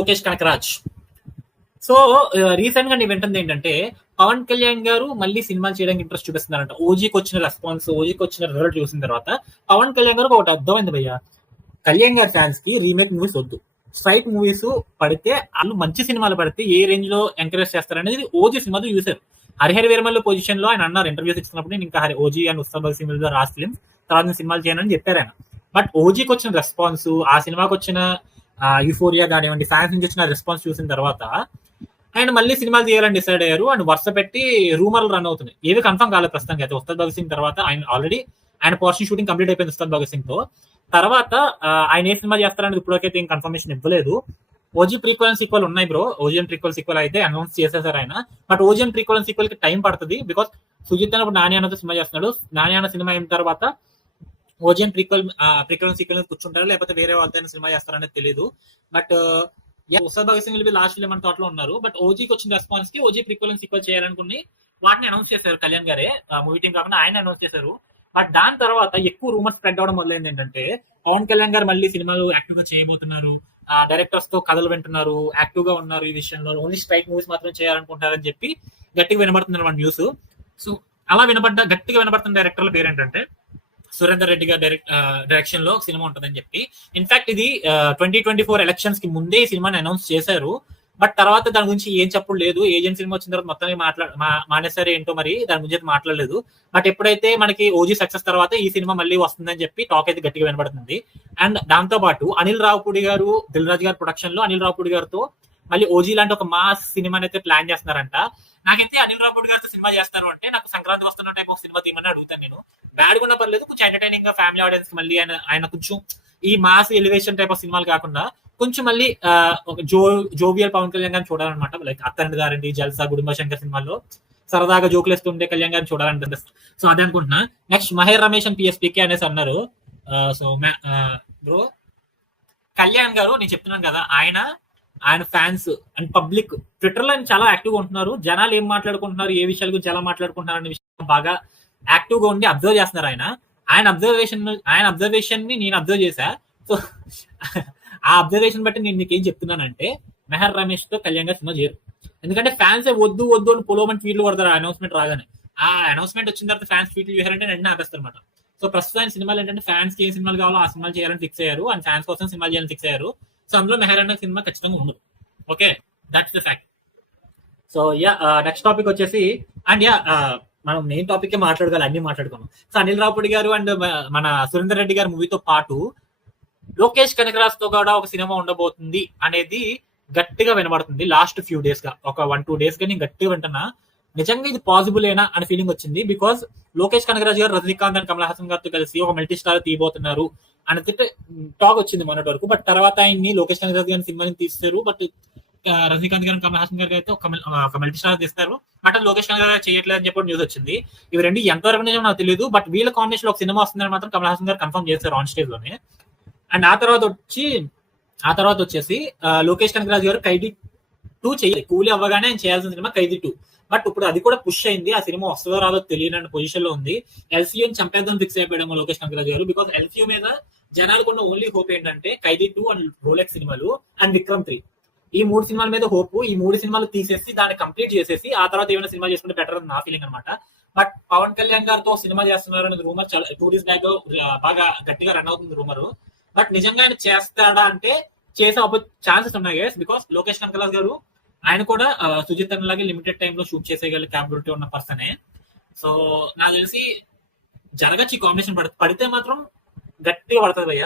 Lokesh Kanagaraj. So recent గా నేను వింటుంది ఏంటంటే పవన్ కళ్యాణ్ గారు మళ్ళీ సినిమాలు చేయడానికి ఇంట్రెస్ట్ చూపిస్తున్నారంట. ఓజీకి వచ్చిన రెస్పాన్స్, ఓజీకి వచ్చిన రిజల్ట్ చూసిన తర్వాత పవన్ కళ్యాణ్ గారు ఒకటి అర్థమైంది భయ్య, కళ్యాణ్ గారి ఫ్యాన్స్ కి రీమేక్ మూవీస్ వద్దు, స్ట్రైట్ మూవీస్ పడితే వాళ్ళు మంచి సినిమాలు పడితే ఏ రేంజ్ లో ఎంకరేజ్ చేస్తారనేది ఓజీ సినిమాతో చూశారు. హరిహర వీరమల్ల పొజిషన్ లో ఆయన అన్నారు ఇంటర్వ్యూస్ ఇచ్చినప్పుడు, నేను ఇంకా OG and Utsav Bhagat Singh Raj films తర్వాత నేను సినిమాలు చేయనని చెప్పారు ఆయన. బట్ ఓజీకి వచ్చిన రెస్పాన్స్, ఆ సినిమాకి వచ్చిన యూఫోరియా కానివ్వండి, ఫ్యాన్స్ నుంచి వచ్చిన రెస్పాన్స్ చూసిన తర్వాత ఆయన మళ్ళీ సినిమాలు చేయాలని డిసైడ్ అయ్యారు. అండ్ వరుస పెట్టి రూమర్లు రన్ అవుతున్నాయి, ఏవి కన్ఫర్మ్ కాలేదు ప్రస్తుతానికి అయితే. ఉస్తాద్ భగత్ సింగ్ తర్వాత ఆయన ఆల్రెడీ ఆయన పోర్షన్ షూటింగ్ కంప్లీట్ అయిపోయింది ఉస్తాద్ భగత్ సింగ్ తో. తర్వాత ఆయన ఏ సినిమా చేస్తారనేది ఇప్పటికైతే ఏం కన్ఫర్మేషన్ ఇవ్వలేదు. ఓజీ ప్రీక్వెల్ సీక్వెల్ ఉన్నాయి బ్రో, ఓజిఎం ప్రీక్వెల్ సీక్వెల్ అయితే అనౌన్స్ చేసేసారు ఆయన. బట్ ఓజిఎం ప్రీక్వెల్ సీక్వెల్ కి టైం పడుతుంది, బికాస్ సుజిత్ అన్నప్పుడు నాని అన్నతో సినిమా చేస్తున్నాడు. నాని అన్న సినిమా అయిన తర్వాత ఓజిఎం ప్రీక్వెల్ సీక్వెల్ కూర్చుంటారు, లేకపోతే వేరే వాళ్ళతో సినిమా చేస్తారనేది తెలియదు. But Ustaad Bhagat Singh last film అనే థాట్ లో ఉన్నారు. బట్ ఓజీకి వచ్చిన రెస్పాన్స్ కి ఓజీ ప్రీక్వెల్ సీక్వెల్ చేయాలనుకుని వాటిని అనౌన్స్ చేశారు కళ్యాణ్ గారే, మూవీ టీం కాకుండా ఆయన అనౌన్స్ చేశారు. బట్ దాని తర్వాత ఎక్కువ రూమర్స్ స్ప్రెడ్ అవడం మొదలైంది ఏంటంటే పవన్ కళ్యాణ్ గారు మళ్ళీ సినిమాలు యాక్టివ్ గా చేయబోతున్నారు, డైరెక్టర్స్ తో కథలు వింటున్నారు, యాక్టివ్ గా ఉన్నారు ఈ విషయంలో, ఓన్లీ స్ట్రైక్ మూవీస్ మాత్రం చేయాలనుకుంటారని చెప్పి గట్టిగా వినబడుతున్నారు మన న్యూస్. సో అలా గట్టిగా వినబడుతున్న డైరెక్టర్ల పేరు ఏంటంటే సురేందర్ రెడ్డి గారి డైరెక్షన్ లో సినిమా ఉంటుందని చెప్పి. ఇన్ఫాక్ట్ ఇది 2024 ఎలక్షన్స్ కి ముందే ఈ సినిమాని అనౌన్స్ చేశారు. బట్ తర్వాత దాని గురించి ఏం చెప్పడం లేదు. ఏజెంట్ సినిమా వచ్చిన తర్వాత మొత్తం మానేసారు ఏంటో మరి, దాని గురించి మాట్లాడలేదు. బట్ ఎప్పుడైతే మనకి ఓజీ సక్సెస్ తర్వాత ఈ సినిమా మళ్ళీ వస్తుందని చెప్పి టాక్ అయితే గట్టిగా వినబడుతుంది. అండ్ దాంతో పాటు అనిల్ రావుపూడి గారు, దిల్ రాజు గారి ప్రొడక్షన్ లో అనిల్ రావుపూడి గారితో మళ్ళీ ఓజీ లాంటి ఒక మాస్ సినిమాని అయితే ప్లాన్ చేస్తున్నారంట. నాకైతే అనిల్ రావుపూడి గారితో సినిమా చేస్తారు అంటే నాకు సంక్రాంతి వస్తున్న టైప్ ఆఫ్ సినిమా తీయమని అడుగుతాను నేను. బ్యాడ్ గా పర్లేదు, కొంచెం ఎంటర్టైనింగ్ గా ఫ్యామిలీ ఆడియన్స్ కి మళ్ళీ ఆయన కొంచెం ఈ మాస్ ఎలివేషన్ టైప్ ఆఫ్ సినిమాలు కాకుండా కొంచెం మళ్ళీ ఒక జోవియల్ పవన్ కళ్యాణ్ గారిని చూడాలన్నమాట. లైక్ అత్తండి గారండి, జల్సా, గుడుంబ శంకర్ సినిమాల్లో సరదాగా జోకులు వేస్తుండే కళ్యాణ్ గారిని చూడాలంటే. సో అదే అనుకుంటున్నా. Next Maher Ramesh and PSPK అనేసి అన్నారు. సో బ్రో కళ్యాణ్ గారు నేను చెప్తున్నాను కదా, ఆయన ఫ్యాన్స్ అండ్ పబ్లిక్ ట్విట్టర్ లో చాలా యాక్టివ్ గా ఉంటున్నారు. జనాలు ఏం మాట్లాడుకుంటున్నారు, ఏ విషయాల గురించి ఎలా మాట్లాడుకుంటున్నారు అనే విషయం బాగా యాక్టివ్ గా ఉండి అబ్జర్వ్ చేస్తున్నారు. ఆయన అబ్జర్వేషన్ ని నేను అబ్జర్వ్ చేశా. సో ఆ అబ్జర్వేషన్ బట్టి నేను నీకు ఏం చెప్తున్నానంటే మెహర్ రమేష్ తో కళ్యాణ్ గారు సినిమా చేయరు. ఎందుకంటే ఫ్యాన్స్ వద్దు వద్దు అని పొలోమని ట్వీట్లు కొడతారు అనౌన్స్మెంట్ రాగానే. ఆ అనౌన్స్మెంట్ వచ్చిన తర్వాత ఫ్యాన్స్ ట్వీట్లు చేయారంటే వెంటనే ఆపేస్తారు అనమాట. సో ప్రస్తుతానికి సినిమాలు ఏంటంటే ఫ్యాన్స్ కి ఏ సినిమాలు కావాలో ఆ సినిమాలు చేయాలని ఫిక్స్ అయ్యారు, అండ్ ఫ్యాన్స్ కోసం సినిమాలు చేయాలని ఫిక్స్ అయ్యారు. సో అందులో మెహర్ అన్న సినిమా ఖచ్చితంగా ఉండదు. Okay, that's the fact. So next topic వచ్చేసి అండ్ మనం మెయిన్ టాపిక్ మాట్లాడగలం, అన్ని మాట్లాడుకున్నాం. సో అనిల్ రావుపూడి గారు అండ్ మన సురేందర్ రెడ్డి గారి మూవీతో పాటు లోకేష్ కనకరాజ్ తో కూడా ఒక సినిమా ఉండబోతుంది అనేది గట్టిగా వినబడుతుంది. లాస్ట్ ఫ్యూ డేస్ గా, ఒక 1-2 days గా నేను గట్టిగా వింటున్నా. నిజంగా ఇది పాసిబుల్ ఏనా అనే ఫీలింగ్ వచ్చింది. బికాస్ లోకేష్ కనకరాజ్ గారు రజనీకాంత్ అండ్ కమల్ హాసన్ గారితో కలిసి ఒక మల్టీ స్టార్ తీయబోతున్నారు అనేది టాక్ వచ్చింది మొన్నటి వరకు. బట్ తర్వాత ఆయన్ని లోకేష్ కనకరాజ్ గారి సినిమాని తీస్తారు. బట్ రజనీకాంత్ గారు కమల్ హాసన్ గారికి అయితే ఒక మల్టీ స్టార్ తీస్తారు. బట్ లోకేష్ కనకరాజ్ గారు చేయట్లేదు అని చెప్పి న్యూస్ వచ్చింది. ఇవి రెండు ఎంతవరకు నిజం నాకు తెలియదు. బట్ వీళ్ళ కాంబినేషన్ లో ఒక సినిమా వస్తుందని మాత్రం కమల్ హాసన్ గారు కన్ఫర్మ్ చేస్తారు ఆన్ స్టేజ్ లోనే. అండ్ ఆ తర్వాత వచ్చేసి లోకేష్ కనకరాజ్ గారు ఖైదీ 2 చేయాలి. కూలీ అవ్వగానే ఆయన చేయాల్సిన సినిమా ఖైదీ 2. బట్ ఇప్పుడు అది కూడా పుష్ అయింది. ఆ సినిమా వస్తుందో రాదో తెలియని పొజిషన్ లో ఉంది. ఎల్సీయూని చంపేద్దాం ఫిక్స్ అయిపోయాము లోకేష్ కనకరాజ్ గారు. బికాస్ ఎల్సీయూ మీద జనాలకు ఉన్న ఓన్లీ హోప్ ఏంటంటే ఖైదీ 2 అండ్ రోలెక్స్ సినిమాలు అండ్ విక్రమ్ 3, ఈ 3 సినిమాల మీద హోప్. ఈ 3 సినిమాలు తీసేసి దాన్ని కంప్లీట్ చేసేసి ఆ తర్వాత ఏమైనా సినిమా చేసుకుంటే బెటర్ అని నా ఫీలింగ్ అనమాట. బట్ పవన్ కళ్యాణ్ గారితో సినిమా చేస్తున్నారు అనేది రూమర్ చాలా 2 days బ్యాక్ బాగా గట్టిగా రన్ అవుతుంది రూమర్. బట్ నిజంగా ఆయన చేస్తాడా అంటే చేసే ఛాన్సెస్ ఉన్నాయి. బికాస్ లోకేష్ కనకరాజ్ గారు ఆయన కూడా సుజిత్ లాగే లిమిటెడ్ టైమ్ లో షూట్ చేసేయగల క్యాపబిలిటీ ఉన్న పర్సనే. సో నాకు తెలిసి జరగచ్చు ఈ కాంబినేషన్. పడితే మాత్రం గట్టిగా పడుతుంది భయ్య.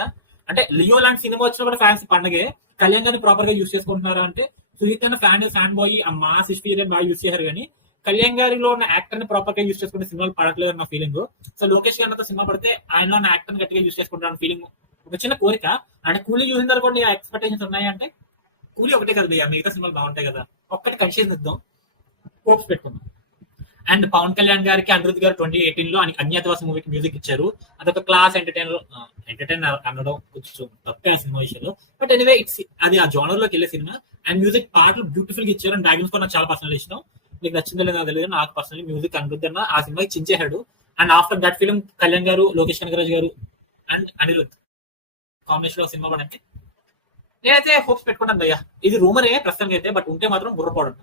అంటే లియో లాంటి సినిమా వచ్చినా కూడా ఫ్యాన్స్ పండగే. కళ్యాణ్ గారిని ప్రాపర్ గా యూస్ చేసుకుంటున్నారా అంటే సుజిత్ అన్న ఫ్యాన్ బాయ్ ఆ మాస్ హిస్టరీ బాగా యూస్ చేశారు. కానీ కళ్యాణ్ గారిలో ఉన్న యాక్టర్ ని ప్రాపర్ గా యూస్ చేసుకుంటే సినిమాలు పడట్లేదు అన్న ఫీలింగ్. సో లోకేష్ గారితో సినిమా పడితే ఆయనలో ఉన్న యాక్టర్ గట్టిగా యూస్ చేసుకుంటారు ఫీలింగ్. ఒక చిన్న కోరిక. అంటే కూలీ చూసిన తర్వాత ఎక్స్పెక్టేషన్స్ ఉన్నాయంటే కూలీ ఒకటే కదా భయ్యా, మిగతా సినిమాలు బాగుంటాయి కదా, ఒక్కటి కన్షియస్ ఇద్దాం, హోప్స్ పెట్టుకుందాం. అండ్ పవన్ కళ్యాణ్ గారికి అనిరుద్ధ్ గారు 2018 లో అజ్ఞాతవాస మూవీకి మ్యూజిక్ ఇచ్చారు. అదొక క్లాస్ ఎంటర్టైనర్ అనడం కొంచెం తప్పే ఆ సినిమా విషయంలో. బట్ ఎనీవే అది ఆ జోనర్ లోకి వెళ్ళే సినిమా. అండ్ మ్యూజిక్ పాటలు బ్యూటిఫుల్ గా ఇచ్చారు. అండ్ బ్యాక్గ్రౌండ్స్ కూడా నాకు చాలా పర్సనల్ ఇష్టం. మీకు నచ్చిందో లేదో తెలియదు, నాకు పర్సనల్ మ్యూజిక్ అనిరుద్ధ్ అన్న ఆ సినిమాకి చించేశాడు. And after that film Kalyan గారు, లోకేష్ కనకరాజ్ గారు అండ్ అనిరుద్ధ్ కాంబినేషన్ లో సినిమా పడంటే నేనైతే హోప్స్ పెట్టుకున్నాను భయ్య. ఇది రూమరే ప్రస్తుతానికి అయితే, బట్ ఉంటే మాత్రం బుర్రపోవడం.